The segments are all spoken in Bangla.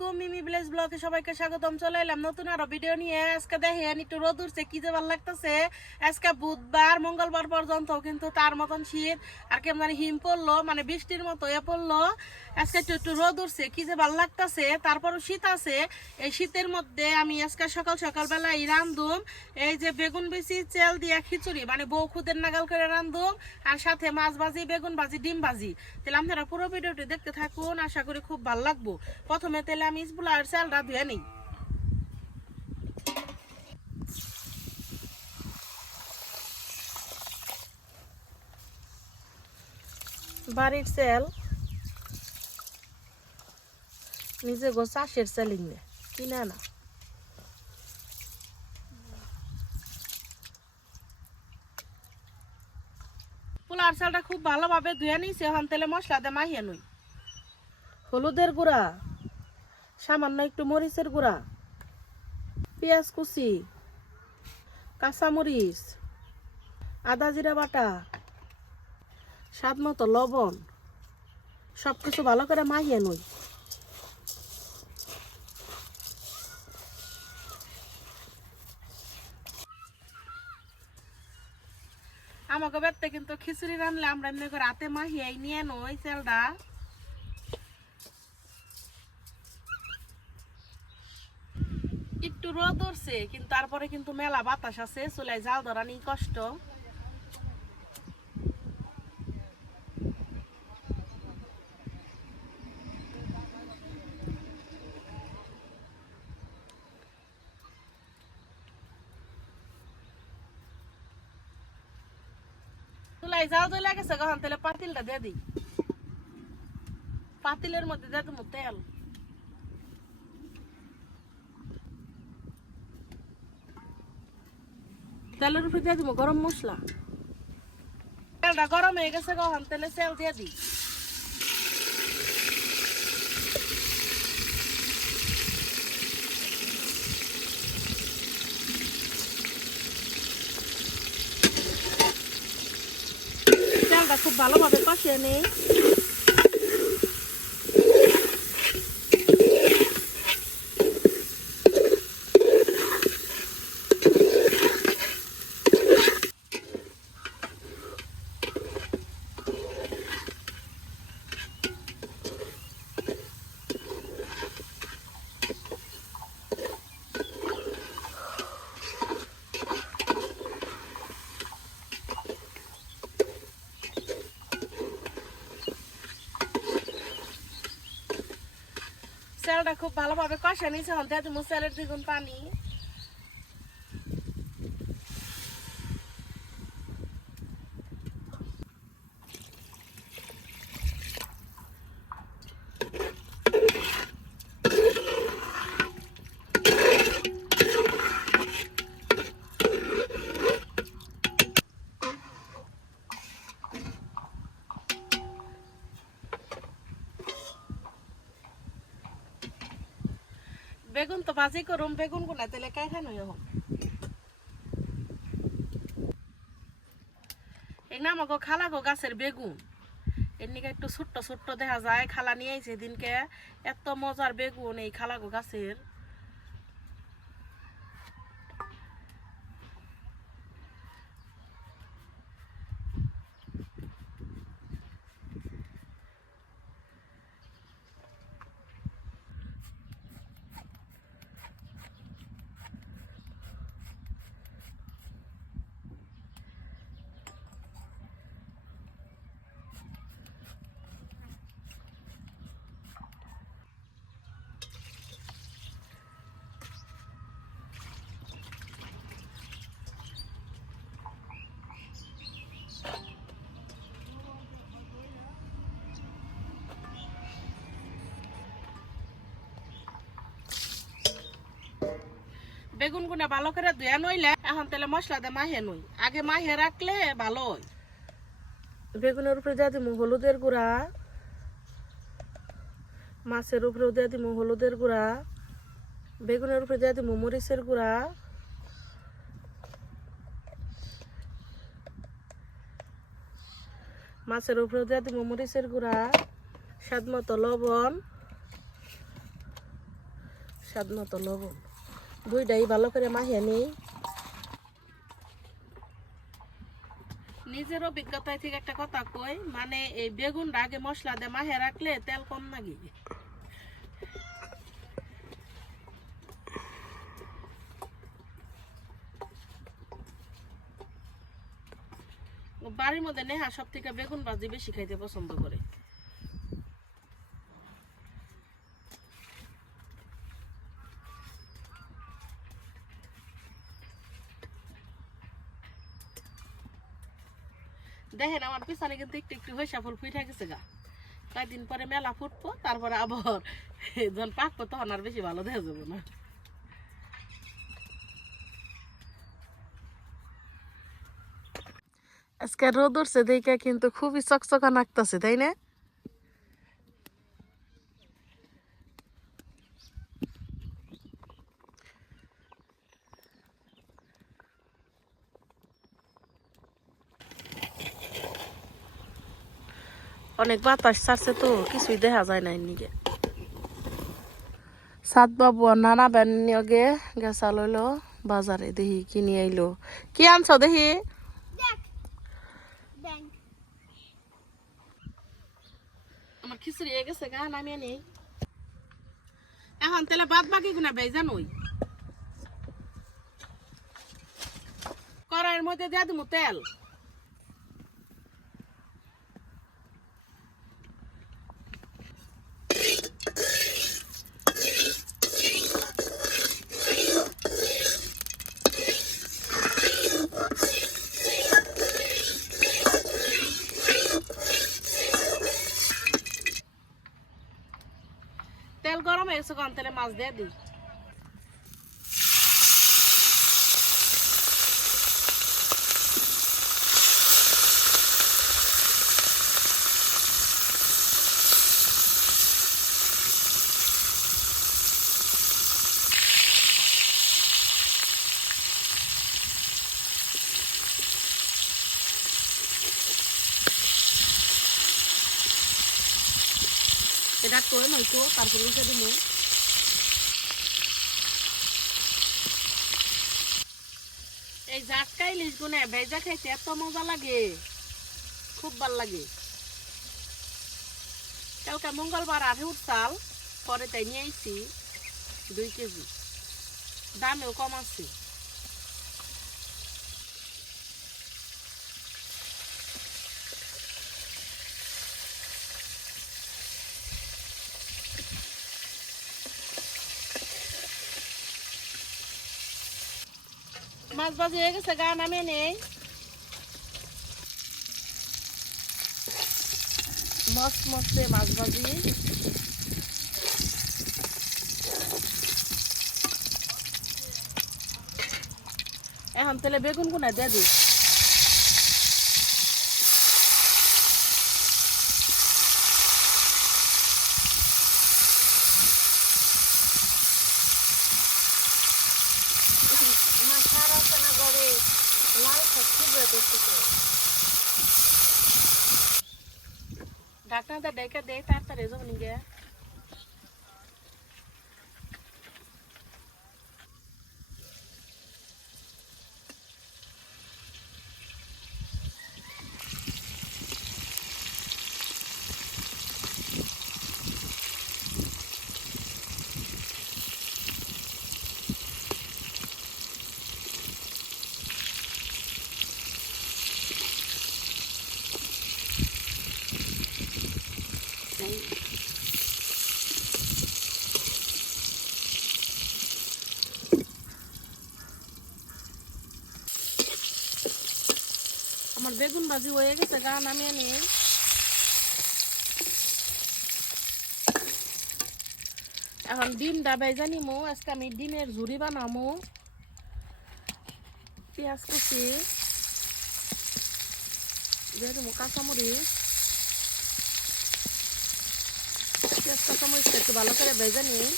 আলাইকুম, মিমি ভিলেজ ব্লগে সবাইকে স্বাগতম। চলে এলাম নতুন আরো ভিডিও নিয়ে। আজকে দেখেন একটু রোদ উঠছে, কি যে ভালো লাগতেছে। আজকে বুধবার, মঙ্গলবার পর্যন্ত কিন্তু তার মতন শীত আর কেমন হিম পড়লো, মানে বৃষ্টির মতো পড়লো। আজকে একটু একটু রোদ উঠছে, কি যে ভালো লাগতেছে। তারপরও শীত আছে। এই শীতের মধ্যে আমি আজকে সকাল সকালবেলা এই রান্ধুম এই যে বেগুন বেশি তেল দিয়া খিচুড়ি, মানে বউ খুদের নাগাল করে রান্ধুম, আর সাথে মাছ ভাজি, বেগুন ভাজি, ডিম ভাজি। তাহলে আপনারা পুরো ভিডিওটি দেখতে থাকুন, আশা করি খুব ভালো লাগবো। প্রথমে তেলে আমি পোলাওয়ের চালটা ধুয়ে নিই। বাড়ির চাল, নিজে গো চাষের চালিং কিনে না। পোলাওর চালটা খুব ভালোভাবে ধুয়ে নিয়েছি। এখন তেলে মশলা দিয়ে মাখিয়ে নই। হলুদের গুঁড়া, সামান্য একটু মরিচের গুঁড়া, পেঁয়াজ কুচি, কাঁচামরিচ, আদা জিরা বাটা, স্বাদ মতো লবণ, সবকিছু ভালো করে মাখিয়ে নই। আমাকে বেড়তে কিন্তু খিচুড়ি রান্নলে আমরা এমনি করে রাতে মাহিয়াই নিয়ে নই চালটা। একটু রোদ উঠছে, কিন্তু তারপরে কিন্তু মেলা বাতাস আছে, চুলায় জাল ধরা নেই কষ্ট। চুলায় জাল ধরে গেছে, কখন তাহলে পাতিলটা দিয়ে দিই। পাতিলের মধ্যে দিয়ে দেবো তেল, তেলের উপরে দিয়ে দিব গরম মশলা। তেলটা গরম হয়ে গেছে, কখন তেলে তেল দিয়ে দিই। তেলটা খুব ভালোভাবে কষিয়ে নেই। চালটা খুব ভালোভাবে কষা নিয়েছে, এখন দিয়ে দেবো চালের দ্বিগুণ পানি। বেগুন তো ভাজি করুম, বেগুন গুলা তেলে কাইখানো এখন। এই না আমাকে খালা গো গাছের বেগুন, এর নিকে একটু ছোট্ট ছোট্ট দেখা যায়। খালা নিয়ে আইছে দিনকে, এত মজার বেগুন এই খালা গো গাছের। বেগুন গুনা ভালো করে ধুয়ে নইলে এখন তেলে মশলা দিয়ে মাহে নই। আগে মাহে রাখলে ভালো হয়। বেগুনের উপরে দিয়ে দিব হলুদের গুঁড়া, মাছের উপরেও দিয়ে দিব হলুদের গুঁড়া, বেগুনের উপরে দিয়ে দিব মরিচের গুঁড়া, মাছের উপরেও দিয়ে দিব মরিচের গুঁড়া, স্বাদ মতো লবণ, স্বাদ মতো লবণ, দুইটাই ভালো করে মাখিয়ে নিই। নিজের অভিজ্ঞতায় থেকে একটা কথা কই, মানে এই বেগুনটা আগে মশলা দিয়ে মাখিয়ে রাখলে তেল কম লাগে। বাড়ির মধ্যে নেহা সব থেকে বেগুন ভাজি বেশি খাইতে পছন্দ করে। দেখেন আমার পিছনে কিন্তু একটু একটু হইসা ফুল ফুটে গেছে গা, কয়েকদিন পরে মেলা ফুটবো, তারপরে আবার যখন পাকবো তখন আর বেশি ভালো দেখা যাবো না। আজকে রোদ উঠছে দেখে কিন্তু খুবই চকচকা নাকতাছে, তাই না? অনেক বাতাস ছাড়ছে তো কিছুই দেখা যায় না এদিকে। সাত বাবু নানা বেন নিয়ে গেছা লইলো বাজারে, দেখি কিনে আইলো। কি আনছো দেখি? আমার খিচুড়ি হয়ে গেছে গা, নামিয়ে নেই। এখন তাহলে বাদ বাকি গুনা ভেজা নই, কড়াইয়ের মধ্যে দিয়ে দিব তেল। তেল গরম হয়ে গেছে, কখন তেলে মাছ দিয়ে দিই। এটা করে নয়তো তারপরে উঠে দিব। এই জাটকা ইলিশ গুনে ভেজা খাইতে এত মজা লাগে, খুব ভাল লাগে। কালকে মঙ্গলবার আঠে উঠছাল, পরে তাই নিয়ে আইছি 2 কেজি, দামেও কম আছে। মাছ ভাজি হয়ে গেছে গা, নামিয়ে নেই। মস্ত মস্তে মাছ ভাজি। এখন তাহলে বেগুন গুনা দিয়ে দিই। ঢাকনাটা ডেকে দেয় তাড়াতাড়ি যাবো নিগে। আমার বেগুন ভাজি হয়ে গেছে গা, নামিয়ে নেই। এখন ডিমটা ভেজে নিমু। আজকে আমি ডিমের ঝুরি বানামু। পেঁয়াজ কুচি দিয়ে দেবো, কাঁচামরিচ, পেঁয়াজ কাঁচামরিচটা একটু ভালো করে ভেজে নিই।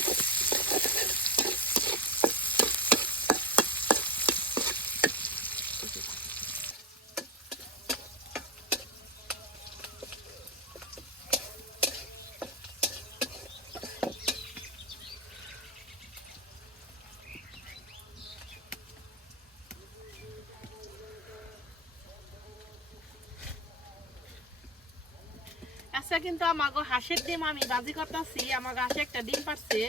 আজকে কিন্তু আমাগো হাঁসের ডিম আমি ভাজি করতেছি। আমার হাঁসে একটা ডিম পারছে।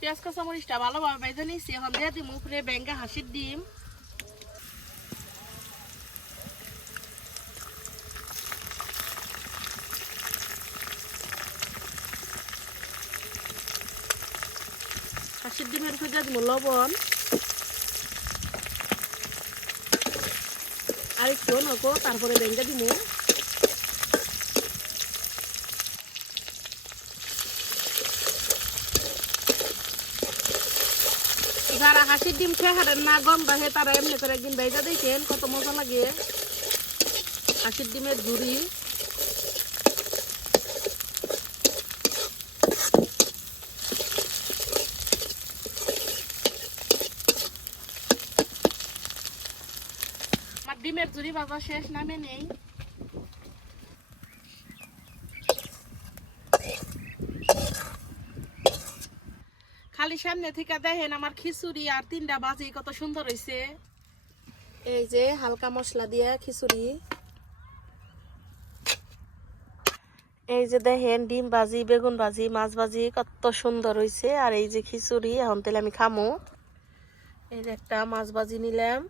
পেঁয়াজ কাঁচা মরিচটা ভালোভাবে ভেজে নিয়েছি। এখন দিয়ে দিই উপরে ব্যাঙ্গা হাঁসের ডিম। হাঁসের ডিমের উপরে দিয়ে দিব লবণ আর একটু নকো, তারপরে ব্যাঙ্গা দিব। যারা হাঁসের ডিম খেয়ে হারেন না গন্ধ হে তারা এমনি করে একদিন ভেজা দিয়েছেন, কত মজা লাগে হাঁসের ডিমের ঝুড়ি। আমার ডিমের ঝুড়ি ভাজা শেষ, নামে নেই। খালি সামনে থেকে দেখেন আমার খিচুড়ি আর 3টা ভাজি কত সুন্দর হয়েছে। এই যে হালকা মশলা দিয়ে খিচুড়ি। এই যে দেখেন ডিম ভাজি, বেগুন ভাজি, মাছ ভাজি কত সুন্দর হয়েছে। আর এই যে খিচুড়ি, এখন তাহলে আমি খামো। এই যে একটা মাছ ভাজি নিলাম,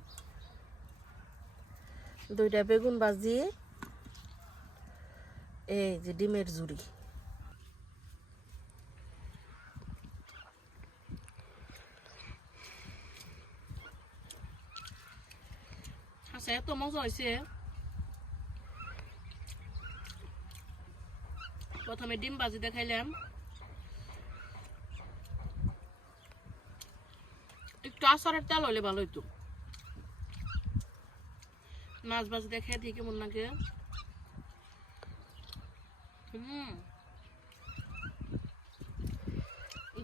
2টা বেগুন ভাজি, এই যে ডিমের ঝুড়ি। আচ্ছা, এত মজা হয়েছে। প্রথমে ডিম ভাজি দেখাইলাম, একটু আচারের তেল হলে ভালো হইতো। মাছ ভাজি দেখে দিয়ে কেমন লাগে।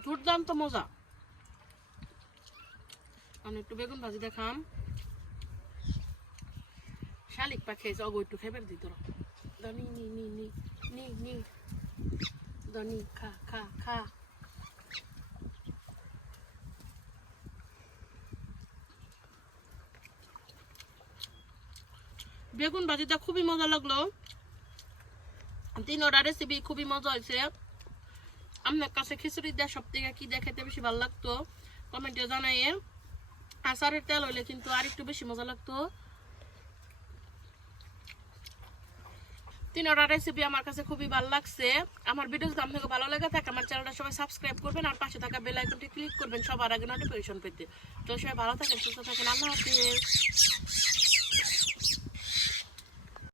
দুর্দান্ত মজা। আমি একটু বেগুন ভাজি দেখাম। শালিক পাখি অগ একটু খেবার দিত। ধনি নি নি নি নি নি ধনি খা খা খা। বেগুন ভাজিটা খুবই মজা লাগলো। 3টা রেসিপি খুবই মজা হয়েছে। আপনার কাছে খিচুড়ি দেওয়া সব থেকে কি দেখাতে বেশি ভালো লাগতো কমেন্টে জানাইয়েন। আচারের তেল হইলে কিন্তু আর একটু বেশি মজা লাগতো। 3টা রেসিপি আমার কাছে খুবই ভালো লাগছে। আমার ভিডিও যদি আপনাকে ভালো লাগে থাকে আমার চ্যানেলটা সবাই সাবস্ক্রাইব করবেন আর পাশে থাকা বেল আইকনটি ক্লিক করবেন সবার আগে নোটিফিকেশন পেতে। তো সবাই ভালো থাকেন, সুস্থ থাকেন, আল্লাহ হাফেজ।